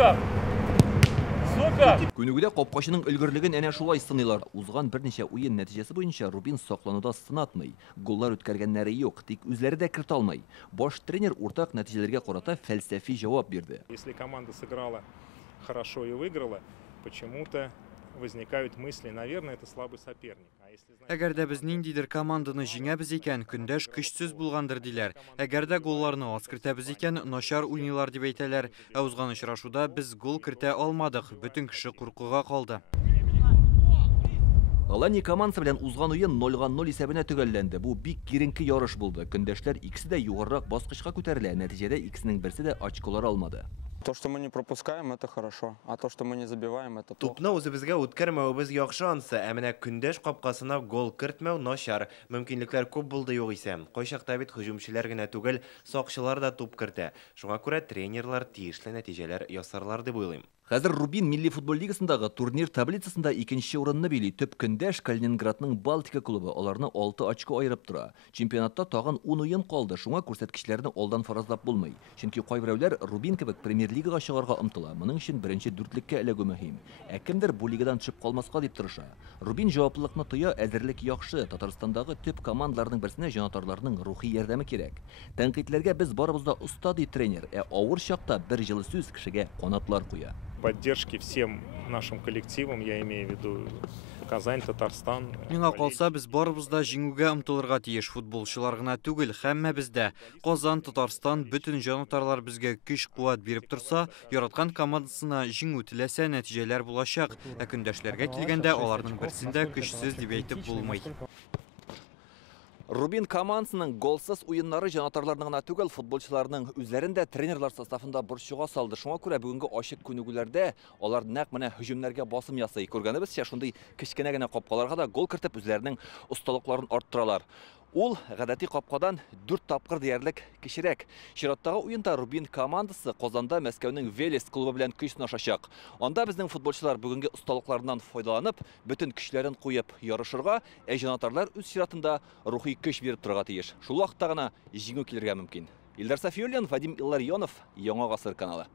Супер! Супер! Күнүгүдө копкочунун өлгөрлүгүн эне шулай сыныйлар. Узган бир нече уйын нәтижеси боюнча Рубин сокланууда сынатмый. Голлар өткөргөннөрү жок, тик үзләре дә кирте алмай. Бош тренер уртак нәтижелерге карата фәлсәфи жавап бирде. Если команда сыграла хорошо и выиграла, почему-то возникают мысли, наверное, это слабый соперник. Әгәр дә без ниндидер команданы җиңәбез икән, көндәш көчсез булгандыр диләр. Әгәр дә голларны аз кертәбез икән, начар уйныйлар дип әйтәләр. Ә узган очрашуда без гол кертә алмадык, бөтен кеше куркуга калды. Алани командасы белән узган уен 0-0 исәбенә төгәлләнде. Бу бик киренке ярыш булды. Көндәшләр икесе дә югарырак баскычка күтәрелә. Нәтиҗәдә икесенең берсе дә очколар алмады. То, что мы не пропускаем, это хорошо, а то, что мы не забиваем, это плохо. Тупны үзебезгә үткәрмәүебез яхшы ансы, ә менә көндәш капкасына гол кертмәү начар. Мөмкинлекләр күп булды югыйсә. Кайчакта бит һөҗүмчеләр генә түгел, сакчылар да туп кертә. Шуңа күрә тренерлар тиешле нәтиҗәләр ясарлар дип уйлыйм. Хәзер Рубин милли футбол лигасындагы турнир таблицасында икенче урынны били. Төп көндәш Калининградның Балтика клубы. Аларны 6 очко айырып тора. Чемпионатта тагын 10 уен калды. Шуңа күрсәткечләрне алдан фаразлап булмый. Чөнки кайберәүләр Рубин кебек премьер-лигага чыгарга омтыла. Моның өчен беренче дүртлеккә эләгү мөһим. Ә кемдер бу лигадан төшеп калмаска дип тырыша. Рубин җаваплылыкны тоя, әзерлек яхшы. Татарстандагы төп командаларның берсенә җанатарларның рухи ярдәме кирәк. Тәнкыйтьләргә без барыбыз да оста ди тренер. Ә авыр чакта бер җылы сүз кешегә канатлар куя. Поддержки всем нашим коллективам, я имею в виду Казань, Татарстан. Миңа калса, без барыбыз да җиңүгә омтылырга тиеш, футболчылар гына түгел, һәммәбез дә. Казан, Татарстан, бөтен җанатарлар безгә көч-куәт биреп торса, яраткан командасына җиңү теләсә, нәтиҗәләр булачак. Ә көндәшләргә килгәндә, аларның берсендә көчсез дип әйтеп булмый. Рубин командасының голсыз уеннары җанатарларның гына түгел, футболчыларның үзләрен дә тренерлар составында борчуга салды. Шуңа күрә бүгенге ачык күнегүләрдә алар нәкъ менә һөҗүмнәргә басым ясый. Күргәнебезчә, шундый кечкенә генә капкаларга да гол кертеп үзләренең осталыкларын арттыралар. Ул гадәти капкадан 4 тапкыр диярлек кечерәк. Чираттагы уенда Рубин командасы Казанда Мәскәүнең Велес клубы белән көч сынашачак. Анда безнең футболчылар бүгенге осталыкларыннан файдаланып, бөтен көчләрен куеп ярышырга, ә җанатарлар үз чиратында рухи көч биреп торырга тиеш. Шул вакытта гына җиңү килергә мөмкин. Илдар Сафиуллин, Вадим Илларионов, Яңа гасыр каналы.